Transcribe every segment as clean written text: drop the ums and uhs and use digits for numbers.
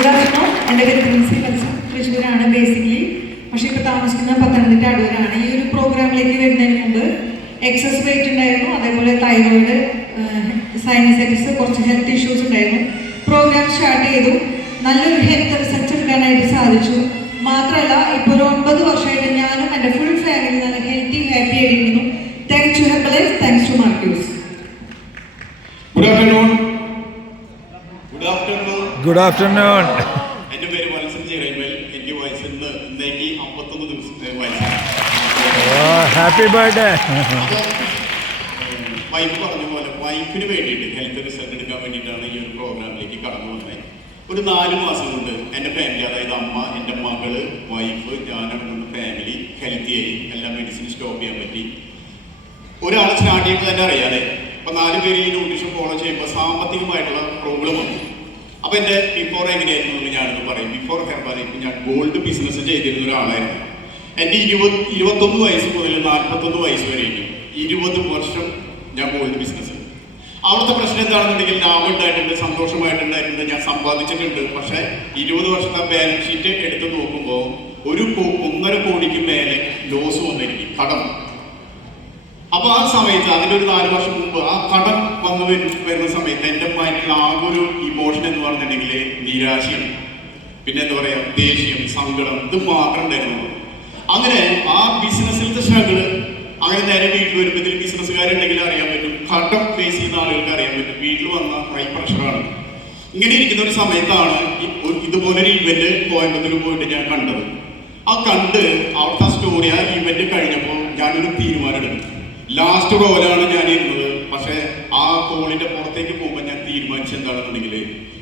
Good afternoon. എൻ്റെ പേര് പ്രിൻസി വത്സം, തൃശ്ശൂരാണ് ബേസിക്കലി. പക്ഷേ ഇപ്പോൾ താമസിക്കുന്ന പത്തനംതിട്ട അടൂരാണ്. ഈ ഒരു പ്രോഗ്രാമിലേക്ക് വരുന്നതിന് മുമ്പ് എക്സസ് വെയിറ്റ് ഉണ്ടായിരുന്നു, അതേപോലെ തൈറോയിഡ്, സൈനസൈറ്റിസ്, കുറച്ച് ഹെൽത്ത് ഇഷ്യൂസ് ഉണ്ടായിരുന്നു. പ്രോഗ്രാം സ്റ്റാർട്ട് ചെയ്തു. നല്ലൊരു ഹെൽത്ത് റിസൾട്ട് എടുക്കാനായിട്ട് സാധിച്ചു. മാത്രമല്ല ഇപ്പോൾ ഒരു 9 വർഷമായിട്ട് ഞാനും എൻ്റെ ഫുൾ ഫാമിലി നല്ല ഹെൽത്തി ഹാപ്പി ആയിരിക്കുന്നു. Thanks to Herbalife, thanks to Marcus. Good afternoon. എൻ്റെ പേര് വത്സൻ ചിറൈമൽ. എനിക്ക് വയസ്സ് ഇന്നേക്ക് 51 ദിവസത്തെ വയസ്സാണ്. Happy birthday. വൈഫ് പറഞ്ഞ പോലെ വൈഫിന് വേണ്ടിയിട്ട് ഹെൽത്ത് റിസൾട്ട് എടുക്കാൻ വേണ്ടിയിട്ടാണ് ഈ ഒരു പ്രോഗ്രാമിലേക്ക് കടന്നു വന്നത്. ഒരു 4 മാസം കൊണ്ട് എൻ്റെ ഫാമിലി, അതായത് അമ്മ, എൻ്റെ മകള്, വൈഫ്, ഞാനടങ്ങുന്ന ഫാമിലി ഹെൽത്തിയായി. എല്ലാം മെഡിസിൻ സ്റ്റോപ്പ് ചെയ്യാൻ പറ്റി. ഒരാൾ സ്റ്റാർട്ട് ചെയ്യുമ്പോൾ തന്നെ അറിയാതെ ഇപ്പം 4 പേര് ഈ ന്യൂട്രീഷൻ ഫോളോ ചെയ്യുമ്പോൾ സാമ്പത്തികമായിട്ടുള്ള പ്രോബ്ലം വന്നു. അപ്പം എൻ്റെ ബിഫോർ എങ്ങനെയായിരുന്നു എന്ന് ഞാനൊന്ന് പറയും. ബിഫോർ ഹെർബലൈഫ് ഞാൻ ഗോൾഡ് ബിസിനസ് ചെയ്തിരുന്ന ഒരാളായിരുന്നു. എൻ്റെ 21 വയസ്സ് മുതൽ 41 വയസ്സ് വരെയും 20 വർഷം ഞാൻ ഗോൾഡ് ബിസിനസ്. അവിടുത്തെ പ്രശ്നം എന്താണെന്നുണ്ടെങ്കിൽ ലാഭം ഉണ്ടായിട്ടുണ്ട്, സന്തോഷമായിട്ടുണ്ടായിട്ടുണ്ട്, ഞാൻ സമ്പാദിച്ചിട്ടുണ്ട്. പക്ഷേ 20 വർഷത്തെ ബാലൻസ് ഷീറ്റ് എടുത്ത് നോക്കുമ്പോൾ 1.5 കോടിക്ക് മേലെ ലോസ് വന്നിരിക്കും, കടം. അപ്പൊ ആ സമയത്ത് അതിൻ്റെ ഒരു 4 വർഷം മുമ്പ് ആ കടം വരുന്ന സമയത്ത് എൻ്റെ മൈൻഡിൽ ആകെ ഒരു ഇമോഷൻ എന്ന് പറഞ്ഞിട്ടുണ്ടെങ്കിൽ നിരാശയും, പിന്നെ എന്താ പറയാ, ദേഷ്യം, സങ്കടം, ഇത് മാത്രം ഉണ്ടായിരുന്നു. അങ്ങനെ ആ ബിസിനസ്സിലത്തെ സ്ട്രഗിള് അങ്ങനെ നേരെ വീട്ടിൽ വരുമ്പോൾ ഇതിൽ ബിസിനസ്സുകാരുണ്ടെങ്കിൽ അറിയാൻ പറ്റും, കടം ഫേസ് ചെയ്യുന്ന ആളുകൾക്ക് അറിയാൻ പറ്റും. വീട്ടിൽ വന്ന ഹൈ പ്രഷറാണ്. ഇങ്ങനെ ഇരിക്കുന്ന ഒരു സമയത്താണ് ഇതുപോലൊരു ഇവന്റ് കോയമ്പത്തൂർ പോയിട്ട് ഞാൻ കണ്ടത്. ആ കണ്ട് അവിടുത്തെ സ്റ്റോറി, ആ ഇവന്റ് കഴിഞ്ഞപ്പോൾ ഞാനൊരു തീരുമാനം എടുത്തു. ലാസ്റ്റ് റോലാണ് ഞാൻ ഇരുന്നത്. പക്ഷെ ആ കോളിന്റെ പുറത്തേക്ക് പോകുമ്പോൾ ഞാൻ തീരുമാനിച്ചത് എന്താണെന്നുണ്ടെങ്കിൽ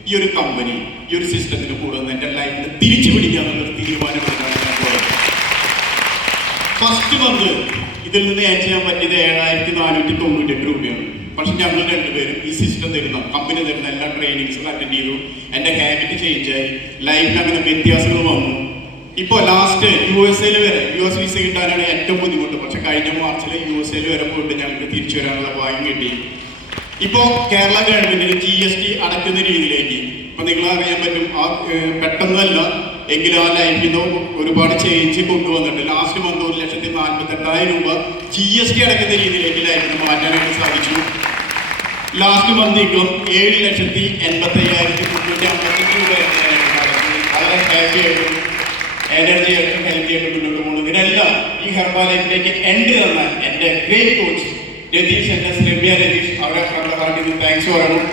ഈ ഒരു കമ്പനി, ഈ ഒരു സിസ്റ്റത്തിന് കൂടെ എൻ്റെ ലൈഫിൽ തിരിച്ചു പിടിക്കാന്നുള്ളൊരു തീരുമാനം എടുത്താണ് ഞാൻ പോയത്. ഫസ്റ്റ് മന്ത് ഇതിൽ നിന്ന് ഏൺ ചെയ്യാൻ പറ്റിയത് 7498 രൂപയാണ്. പക്ഷെ ഞങ്ങൾ രണ്ടുപേരും ഈ സിസ്റ്റം തരുന്ന, കമ്പനി തരുന്ന എല്ലാ ട്രെയിനിങ്സും അറ്റൻഡ് ചെയ്തു. എൻ്റെ ഹാബിറ്റ് ചേഞ്ചായി, ലൈഫിൽ അങ്ങനെ വ്യത്യാസങ്ങൾ വന്നു. ഇപ്പോൾ ലാസ്റ്റ് USA വരെ, US വിസ കിട്ടാനാണ് ഏറ്റവും ബുദ്ധിമുട്ട്. പക്ഷെ കഴിഞ്ഞ മാർച്ചിൽ USA വരെ പോയിട്ട് ഞങ്ങൾക്ക് തിരിച്ചു വരാനുള്ള ഭാഗ്യം കിട്ടി. ഇപ്പോൾ കേരള ഗവൺമെന്റിന് GST അടയ്ക്കുന്ന രീതിയിലേക്ക് ഇപ്പൊ നിങ്ങൾ അറിയാൻ പറ്റും. ആ പെട്ടെന്നല്ല എങ്കിലും ആ ലൈഫിൽ നിന്ന് ഒരുപാട് ചേഞ്ച് കൊണ്ടുവന്നിട്ട് ലാസ്റ്റ് മന്ത് 1,48,000 രൂപ GST അടയ്ക്കുന്ന രീതിയിലേക്ക് ലൈഫിന് മാറ്റാനായിട്ട് സാധിച്ചു. ലാസ്റ്റ് മന്ത് ഇപ്പം 7,85,355 രൂപ വളരെ ഹാപ്പി ആയിട്ടും എനർജി ആയിട്ടും ഹെൽത്തി ആയിട്ട് മുന്നോട്ട് പോകുന്നു. ഇതിനെല്ലാം ഈ ഹെർബലൈഫിലേക്ക് എൻട്രി തന്ന എൻ്റെ ഗ്രേറ്റ് കോച്ച് രതീഷ്, എൻ്റെ രമ്യ രതീഷ്, അവരെ ഹാർട്ടിൽ നിന്ന് താങ്ക്സ് പറയണം.